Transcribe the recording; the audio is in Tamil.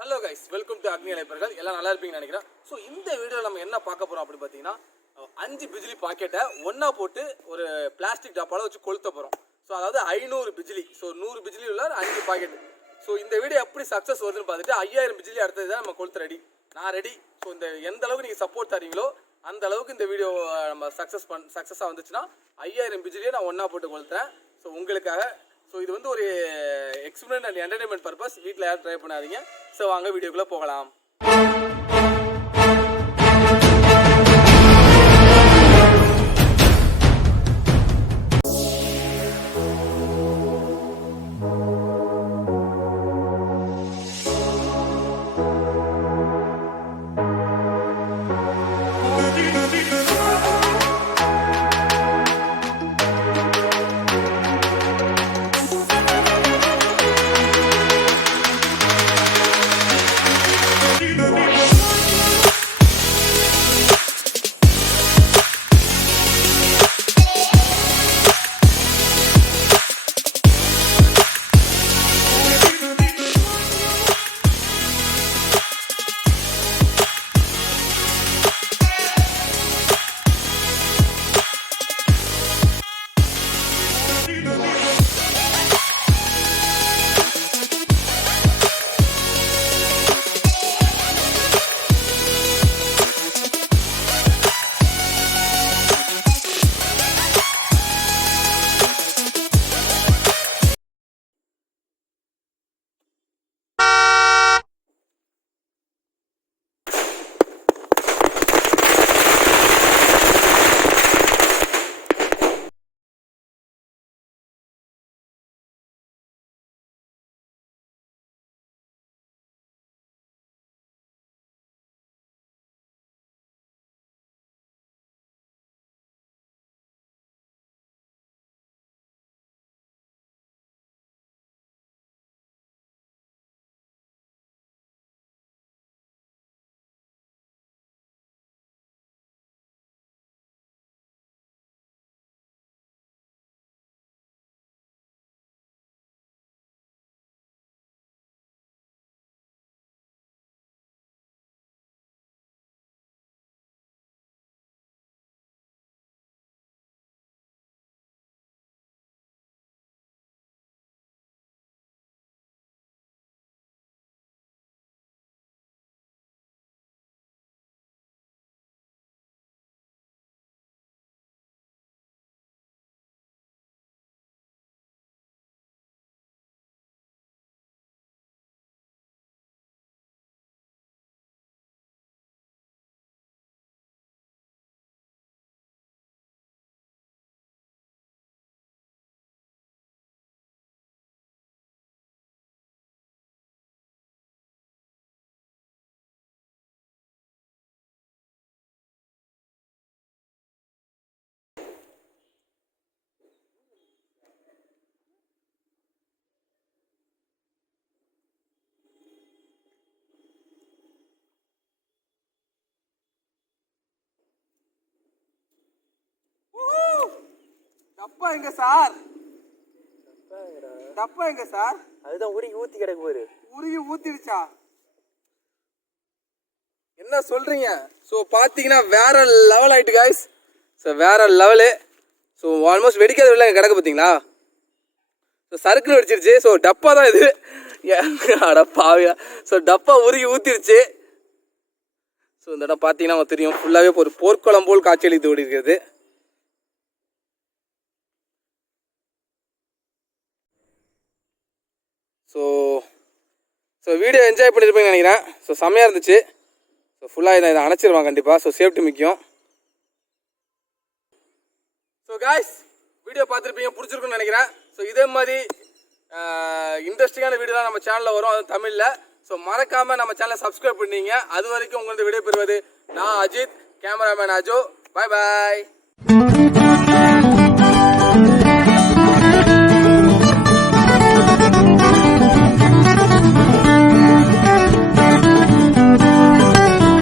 ஹலோ கைஸ், வெல்கம் டு அக்னி அலைப்பர்கள். எல்லாம் நல்லா இருப்பீங்கன்னு நினைக்கிறேன். ஸோ இந்த வீடியோவில் நம்ம என்ன பார்க்க போகிறோம் அப்படின்னு பார்த்தீங்கன்னா, 5 பிஜிலி பாக்கெட்டை ஒன்றா போட்டு ஒரு பிளாஸ்டிக் டப்பாவில் வச்சு கொளுத்த போகிறோம். ஸோ அதாவது 500 பிஜிலி. ஸோ 100 பிஜிலி உள்ள 5 பாக்கெட். ஸோ இந்த வீடியோ எப்படி சக்ஸஸ் வருதுன்னு பார்த்துட்டு 5000 பிஜிலி அடுத்தது தான் நம்ம கொளுத்த ரெடி. நான் ரெடி. ஸோ இந்த எந்த அளவுக்கு நீங்கள் சப்போர்ட் தரீங்களோ அந்த அளவுக்கு இந்த வீடியோ நம்ம சக்ஸஸாக வந்துச்சுன்னா 5000 பிஜிலியை நான் ஒன்றா போட்டு கொளுத்துறேன். ஸோ உங்களுக்காக. ஸோ இது வந்து ஒரு எக்ஸ்பெரிமெண்ட் அண்ட் என்டர்டைன்மெண்ட் பர்பஸ். வீட்டில் யாரும் ட்ரை பண்ணாதீங்க. ஸோ வாங்க வீடியோக்குள்ளே போகலாம். டப்பா எங்க சார்? டப்பா எங்க சார்? அதுதான் உருகி ஊத்தி கிடக்கு பாரு. உருகி ஊத்திடுச்சா? என்ன சொல்றீங்க? ஸோ பார்த்தீங்கன்னா வேற லெவல் ஆயிட்டு காய்ஸ். ஸோ வேற லெவலு. ஸோ ஆல்மோஸ்ட் வெடிக்காத இல்லை கிடக்கு பார்த்தீங்களா? ஸோ சறுக்குன்னு வெடிச்சிருச்சு. ஸோ டப்பா தான் இது. அடப்பாவியா. ஸோ டப்பா உருகி ஊத்திருச்சு. ஸோ இந்த இடம் பார்த்தீங்கன்னா உங்களுக்கு தெரியும், ஃபுல்லாகவே ஒரு போர்க்குளம் போல் காட்சியளித்து ஓடி இருக்கிறது. ஸோ வீடியோ என்ஜாய் பண்ணியிருப்பேன்னு நினைக்கிறேன். ஸோ செம்மையாக இருந்துச்சு. ஸோ ஃபுல்லாக இதை அணைச்சிருவாங்க கண்டிப்பாக. ஸோ சேஃப்டி முக்கியம். ஸோ காய்ஸ், வீடியோ பார்த்துருப்பீங்க, பிடிச்சிருக்குன்னு நினைக்கிறேன். ஸோ இதே மாதிரி இன்ட்ரெஸ்டிங்கான வீடியோலாம் நம்ம சேனலில் வரும், அது தமிழில். ஸோ மறக்காமல் நம்ம சேனலை சப்ஸ்கிரைப் பண்ணீங்க. அது வரைக்கும் உங்களது விடை பெறுவது நான் அஜித், கேமராமேன் அஜோ. பாய் பாய்.